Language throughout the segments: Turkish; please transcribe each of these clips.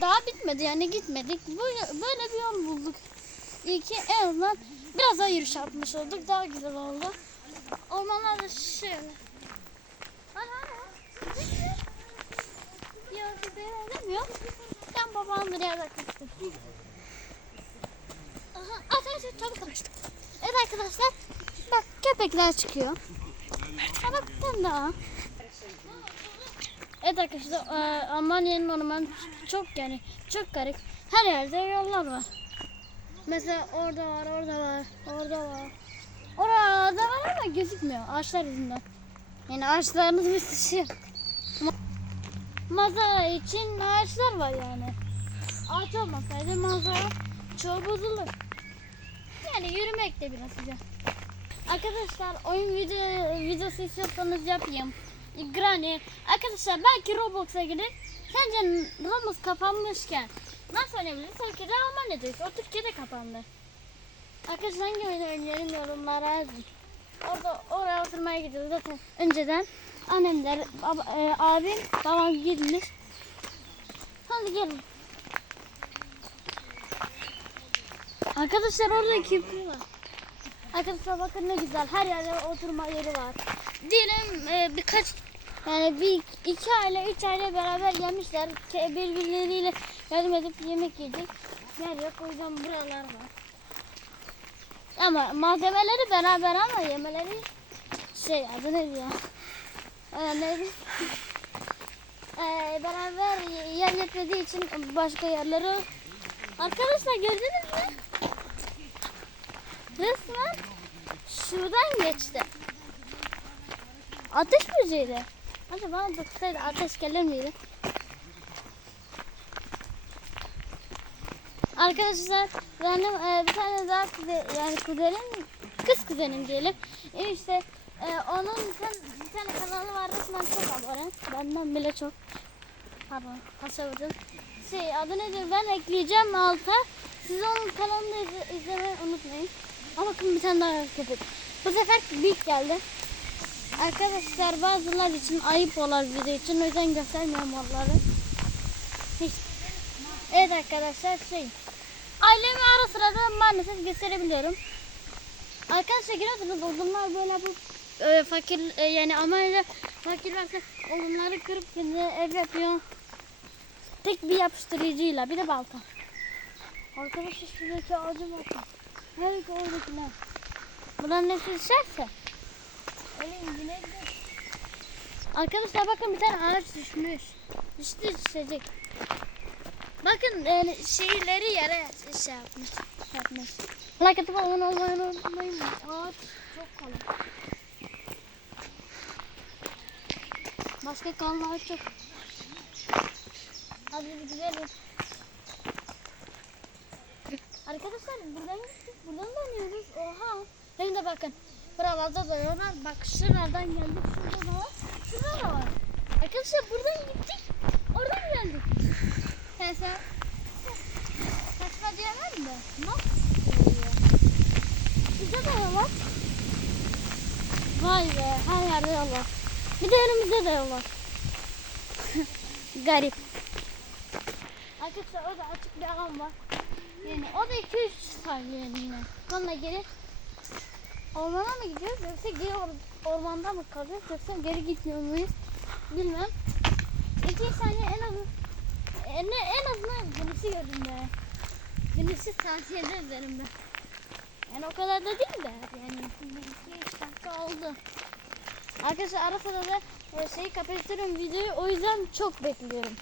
daha bitmedi yani gitmedik. Böyle, bir yol bulduk. İyi ki en azından biraz daha yürüyüş yapmış olduk. Daha güzel oldu. Ormanlar da şöyle. Ana. Yok bir demiyor. Ben babamın buraya bakmıştım. Aha, arkadaşlar çabuk açtım. Evet arkadaşlar. Bak köpekler çıkıyor. Ha bak tane daha. Evet arkadaşlar e, Almanya'nın orman çok yani çok garip. Her yerde yollar var. Mesela orada var, orada var, orada var. Orada var ama gözükmüyor ağaçlar yüzünden. Yani ağaçlarımız bir sıçıyor. Ma- Manzara için ağaçlar var yani. Ağaç olmasaydı manzara çoğu bozulur. Yani yürümek de biraz güzel. Arkadaşlar oyun video, videosu istiyorsanız yapayım. Granny. Arkadaşlar belki Roblox'a girin. Sence Roblox kapanmışken nasıl oynayabiliriz? Türkiye'de Almanya'dayız. O Türkiye'de kapandı. Arkadaşlar hangi oyunu oynayalım yorumlara yazın. Orada oraya oturmaya gidiyoruz zaten. Önceden annemler, baba, e, abim, babam gitmiş. Hadi gelin. Arkadaşlar orada köprü var. Arkadaşlar bakın ne güzel. Her yerde oturma yeri var. Diyelim e, birkaç yani bir iki aile, üç aile beraber gelmişler. Birbirleriyle yardım edip yemek yedik. Yer yok o yüzden buralar var. Ama malzemeleri beraber ama yemeleri şey adı? Ee, neydi? Ee, beraber yer yetmediği için başka yerleri Arkadaşlar gördünüz mü? Resmen şuradan geçti. Ateş böceği. Hadi bana dokunsaydı ateş gelir miydi? Arkadaşlar benim e, bir tane daha kuze, yani kuzenim, kız kuzenim diyelim. E işte e, onun bir tane, bir tane kanalı var resmen çok abone. Benden bile çok. Pardon, kaçırdım. Şey adı nedir ben ekleyeceğim alta. Siz onun kanalını izle, izlemeyi unutmayın. Ama bakın bir tane daha köpek. Bu sefer büyük geldi. Arkadaşlar bazılar için ayıp olur video için o yüzden göstermiyorum onları. Hiç. Evet arkadaşlar şey. Ailemi ara sırada maalesef gösterebiliyorum. Arkadaşlar görüyorsunuz odunlar böyle bu e, fakir e, yani Almanya'da fakir varsa odunları kırıp kendi ev yapıyor. Tek bir yapıştırıcıyla bir de balta. Arkadaşlar şuradaki ağacı bakın. Her iki oradakiler. Bunların hepsi düşerse. Arkadaşlar bakın bir tane ağaç düşmüş. Düştü düşecek. Bakın yani şeyleri yere şey yapmış. yapmış. Like atıp abone olmayı unutmayın. Ağaç çok kalın. Başka kanlar çok. Hadi bir gidelim. Arkadaşlar buradan gittik. Buradan dönüyoruz. Oha. Hem de bakın. Buralarda da var. Bak şuradan geldik. Şurada da var. Şurada da var. Arkadaşlar buradan gittik. Oradan geldik. Sen sen. Kaçma diyemem? Nasıl oluyor? Bizde de yol var. Vay be. Her yerde yol var. Bir de önümüzde de yol var. Garip. Arkadaşlar orada açık bir alan var. Yani o da 2-3 saniye yine. Sonra geri ormana mı gidiyoruz yoksa geri or- ormanda mı kalıyoruz yoksa geri gitmiyor muyuz bilmem. 2 saniye en az en, en azından güneşi gördüm be. Güneşi tavsiye ederim ben. Yani o kadar da değil de yani 2-3 dakika oldu. Arkadaşlar ara sırada e, şeyi kapatıyorum videoyu o yüzden çok bekliyorum.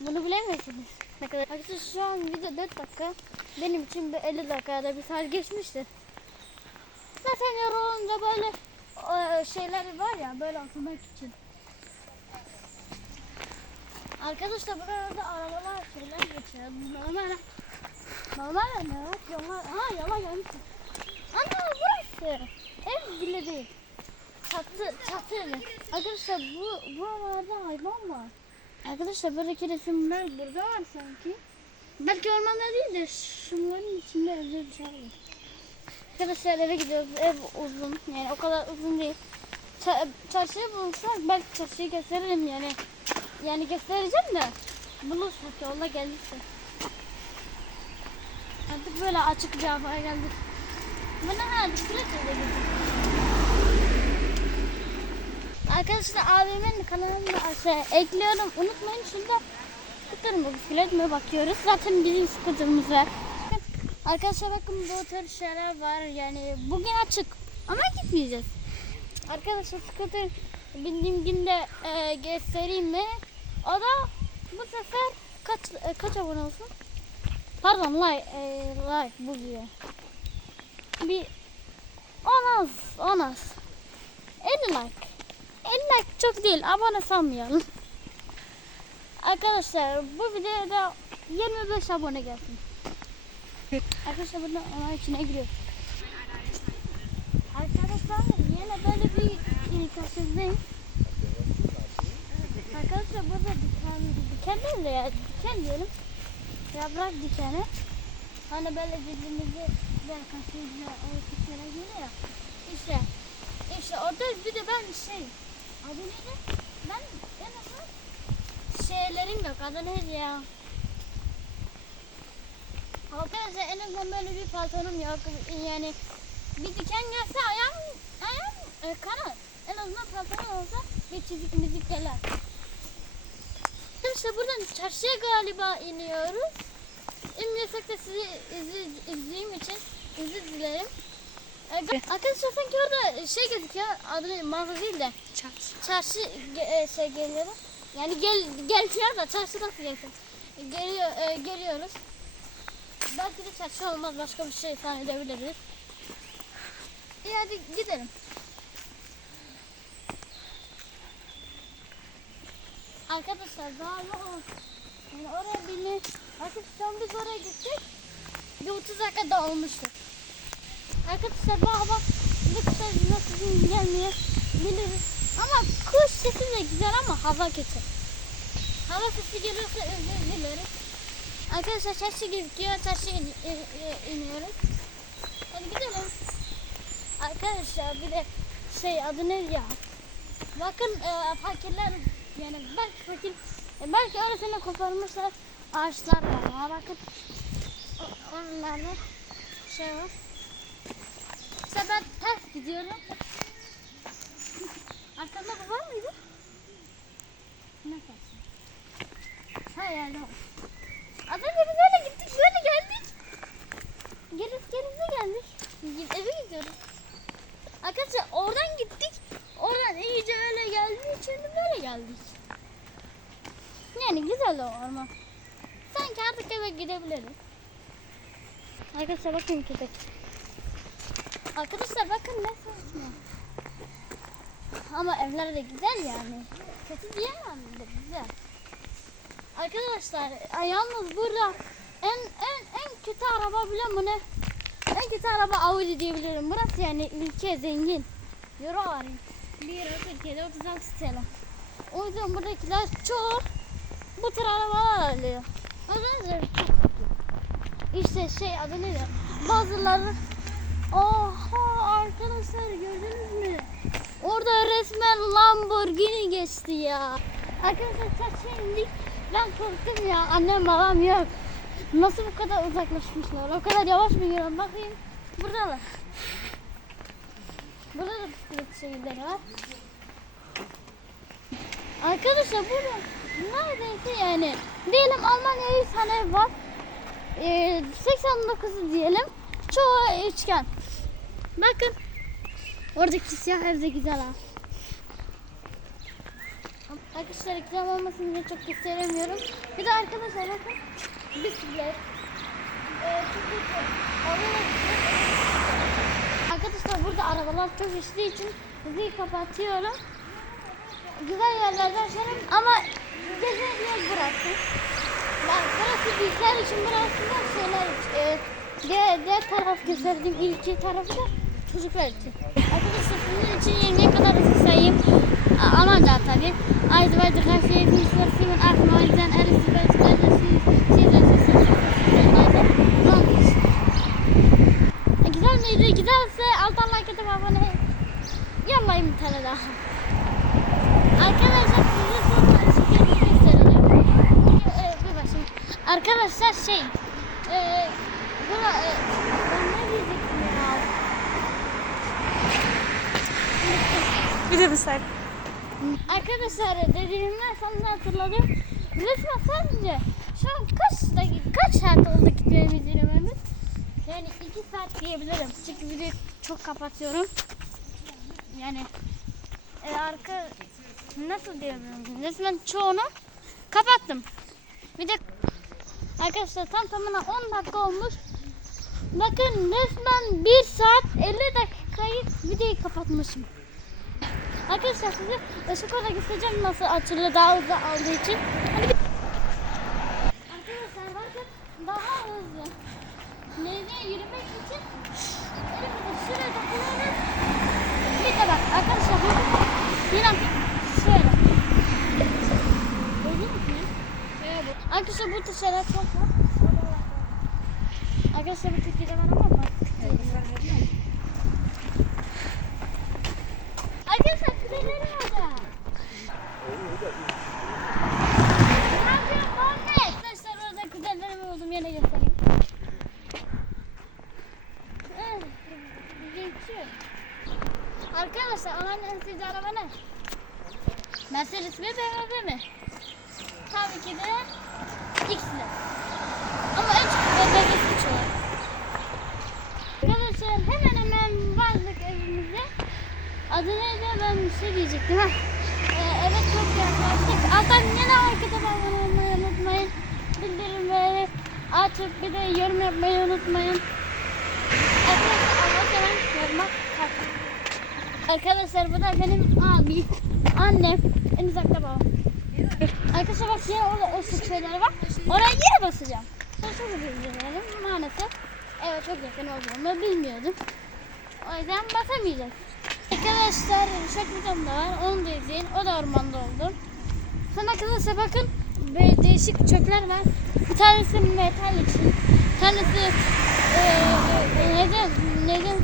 Bunu bilemiyorsunuz. Ne kadar? Arkadaşlar şu an video 4 dakika. Benim için bir 50 dakikada bir saat geçmiştir. Zaten yorulunca böyle e, şeyler var ya böyle oturmak için. Arkadaşlar burada arabalar şeyler geçiyor. Normal. Normal ne var? Yollar. Ha yola gelmişsin. Ana burası. Ev bile değil. Çatı, çatı evi. Arkadaşlar bu buralarda hayvan var. Arkadaşlar buradaki resimler burada var sanki. Belki ormanda değil de şunların içinde evde bir şey var. Arkadaşlar eve gidiyoruz. Ev uzun. Yani o kadar uzun değil. Ça- çarşıyı bulursak belki çarşıyı gösteririm yani. Yani göstereceğim de. bulursak yolla gelirse. Artık böyle açık cevaba geldik. Bana ha gittik. Arkadaşlar abimin kanalını aşağıya ekliyorum. Unutmayın şurada skuter mı bisiklet mi bakıyoruz. Zaten bizim skuterımız var. Arkadaşlar bakın bu tür şeyler var. Yani bugün açık ama gitmeyeceğiz. Arkadaşlar skuter bindiğim günde e, göstereyim mi? O da bu sefer kaç e, kaç abone olsun? Pardon like, e, like bu video. Bir 10 az 10 az. 50 like. 50 like çok değil abone sanmayalım. Arkadaşlar bu videoda 25 abone gelsin. Arkadaşlar burada onun içine giriyor. Arkadaşlar yine böyle bir imkansızdayım. Arkadaşlar burada diken, diken değil de ya diken diyelim. Yaprak dikeni. Hani böyle cildimizi böyle kaşıyla o kısmına geliyor ya. İşte, işte orada bir de ben şey, adı neydi? Ben en azından şeylerim yok. Adı neydi ya? Arkadaşlar en azından böyle bir paltonum yok. Yani bir diken gelse ayağım, ayağım e, kanar. En azından paltonum olsa bir çizik müzik gelir. İşte buradan çarşıya galiba iniyoruz. İnmesek de sizi izley, izleyeyim için özür dilerim. E, Arkadaşlar sanki orada şey gözüküyor. Adı mağaza değil de Çarşı. çarşı e, şey geliyor. Yani gel gelmiyor da çarşı nasıl gelsin? Geliyor, e, geliyoruz. Belki de çarşı olmaz başka bir şey zannedebiliriz. İyi hadi gidelim. Arkadaşlar daha yok. Yani oraya bini Arkadaşlar biz oraya gittik. Bir 30 dakika da olmuştu. Arkadaşlar bak bak ne kadar nasıl gelmiyor biliriz. Ama kuş sesi de güzel ama hava kötü. Hava sesi geliyorsa özür. Arkadaşlar çarşı gözüküyor. Çarşı in, in- in- iniyoruz. Hadi gidelim. Arkadaşlar bir de şey adı ne ya? Bakın e, fakirler yani belki fakir e, belki arasında koparmışlar ağaçlar var. Ha, bakın o- oralarda şey var. İşte ben ters gidiyorum. Arkamda var mıydı? Ne tersi? Ha yerde var. Az önce biz böyle gittik böyle geldik. Geriz gerizde geldik. Eve gidiyoruz. Arkadaşlar oradan gittik. Oradan iyice öyle geldik. Şimdi böyle geldik. Yani güzel o orman. Sanki artık eve gidebiliriz. Arkadaşlar bakın köpek. Arkadaşlar bakın ne saçma. Ama evler de güzel yani. Kötü diyemem de güzel. Arkadaşlar yalnız burada en en en kötü araba bile bu ne? En kötü araba Audi diyebilirim. Burası yani ülke zengin. Euro var. Bir euro Türkiye'de 36 TL. O yüzden buradakiler çok bu tür arabalar alıyor. Kötü. İşte şey adı neydi? Bazıları Oha arkadaşlar gördünüz mü? Orada resmen Lamborghini geçti ya. Arkadaşlar çarşıya indik. Ben korktum ya. Annem babam yok. Nasıl bu kadar uzaklaşmışlar? O kadar yavaş mı yürüyorum? Bakayım. Buradalar. Burada da bisiklet şeyleri var. Arkadaşlar burada neredeyse yani diyelim Almanya 100 tane var. Ee, 89'u diyelim. Çoğu üçgen. Bakın. Oradaki siyah ev de güzel ha. Arkadaşlar reklam olmasın diye çok gösteremiyorum. Bir de arkadaşlar bakın. Bisiklet. Ee, Arkadaşlar burada arabalar çok geçtiği için müziği kapatıyorum. Güzel yerlerden açarım ama gezebiliyoruz burası. Ben burası bizler için burası da şeyler için. E, diğer, diğer taraf gösterdiğim ilki tarafı da çocuklar için. Arkadaşlar sizin için yengeye kadar sieben, acht, neun, zehn, elf, zwölf, dreizehn, vierundzwanzig, vierundzwanzig, vierundzwanzig. E, Güzel miydi? Güzelse alttan like atıp abone Yallayın bir tane daha. Arkadaşlar size son tanışıklarını göstereceğim. E, Arkadaşlar şey, e, buna, e, ben ne diyecektim ya? Bir de bir say. Arkadaşlar dediğimden sonra hatırladım. Resmen sadece şu an kaç dakika, kaç saat oldu gitmemiz izlememiz? Yani iki saat diyebilirim. Çünkü videoyu çok kapatıyorum. Yani e, arka nasıl diyebilirim? Resmen çoğunu kapattım. Bir de arkadaşlar tam tamına 10 dakika olmuş. Bakın resmen 1 saat 50 dakikayı videoyu kapatmışım. Arkadaşlar size ışık orada göstereceğim nasıl açılır daha hızlı aldığı için. Hadi bir- Arkadaşlar bakın daha hızlı. Nereye yürümek için elimizi şuraya dokunuyoruz. Bir de bak arkadaşlar bakın. Yine şöyle. Gördünüz mü? Evet. Arkadaşlar bu şeyler çok var. Arkadaşlar bu Türkiye'de var ama bak. Arkadaşlar kuzeleri orada. Ne yapıyorsun Muhammed? Arkadaşlar orada kuzenlerimi buldum yine göstereyim. Eh, Geçiyor. Arkadaşlar Ömer'in en sevdiği araba ne? Mercedes mi BMW mi? Tabii ki de X'li. Ama en çok BMW'si çoğu. Arkadaşlar hemen hemen vardık evimizde. Adı neydi ben bir şey diyecektim ha. Ee, evet çok yaklaştık. Alttan yine hareket abone unutmayın. Bildirimleri açıp bir de yorum yapmayı unutmayın. Arkadaşlar bu da benim abim, annem, en uzakta babam. Arkadaşlar bak yine orada ışık şeyleri var. Oraya yine basacağım. Ben çok dilerim maalesef. Evet çok yakın olduğumu bilmiyordum. O yüzden basamayacağız. Arkadaşlar uşak videom da var. Onu da izleyin. O da ormanda oldu. Sonra arkadaşlar bakın böyle değişik çöpler var. Bir tanesi metal için. Bir tanesi e, e, neden neden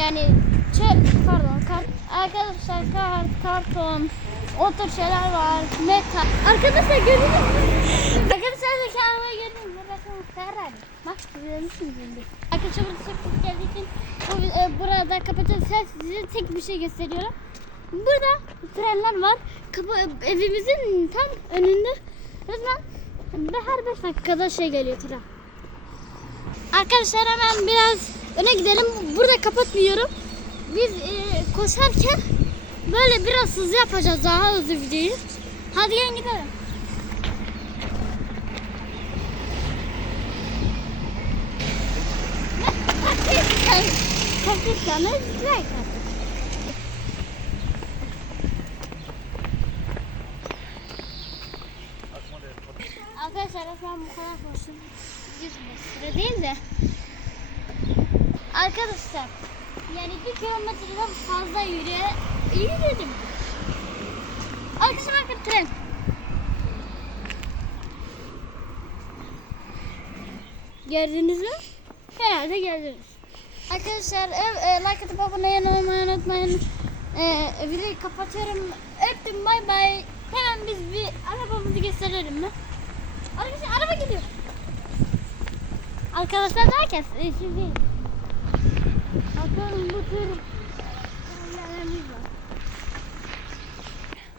yani çöp pardon kart. Arkadaşlar kart, karton, o tür şeyler var. Metal. Arkadaşlar görüyor musunuz? Arkadaşlar da kendime gördüm. Bakın Ferrari. Bak görmüşsünüz şimdi. Arkadaşlar burada çok geldiği için bu, e, burada kapatacağım. Sen size tek bir şey gösteriyorum. Burada trenler var. Kapı, evimizin tam önünde. Resmen her 5 dakikada şey geliyor tren. Arkadaşlar hemen biraz öne gidelim. Burada kapatmıyorum. Biz e, koşarken böyle biraz hızlı yapacağız daha hızlı videoyu. Hadi gelin gidelim. Kapatırsanız like atın. Arkadaşlar ben bu kadar koştum. Bir süre değil de. Arkadaşlar yani bir kilometreden fazla yürüye yürüdüm. Arkadaşlar bakın tren. Gördünüz mü? Herhalde gördünüz. Arkadaşlar ev, e, like atıp abone olmayı unutmayın. E, videoyu kapatıyorum. Öptüm bay bay. Hemen biz bir arabamızı gösterelim mi? Arkadaşlar araba geliyor. Arkadaşlar derken şimdi Bakalım bu tür.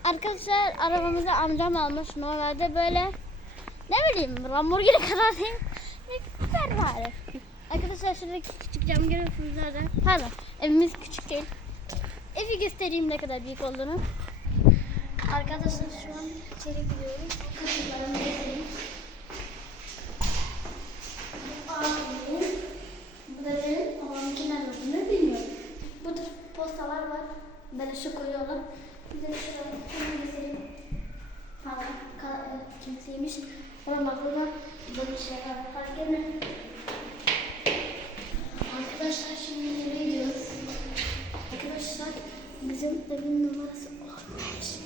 Arkadaşlar arabamızı amcam almış. Normalde böyle ne bileyim Lamborghini kadar değil. Ferrari. Arkadaşlar şuradaki küçük cam görüyorsunuz zaten. Pardon evimiz küçük değil. Evi göstereyim ne kadar büyük olduğunu. Arkadaşlar şu an içeri abimin, bu da benim, babamınki nerede olduğunu bilmiyorum. Bu tür postalar var. Böyle şu koyuyorlar. Bir de şurada şunu göstereyim. Falan ka- e, kimseymiş. Bak burada böyle şeyler var. Hadi gelin. Arkadaşlar şimdi nereye gidiyoruz? Arkadaşlar bizim evin numarası 15.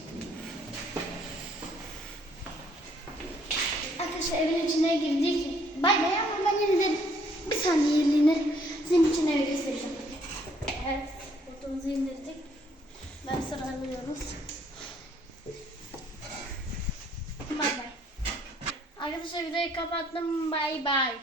Arkadaşlar evin içine girdik. Bay bay ama ben yine de bir saniyeliğine senin için evi göstereceğim. Evet, botumuzu indirdik. Ben sıralıyoruz. Bay bay. Arkadaşlar Arkadaşlar videoyu kapattım. Bay bay.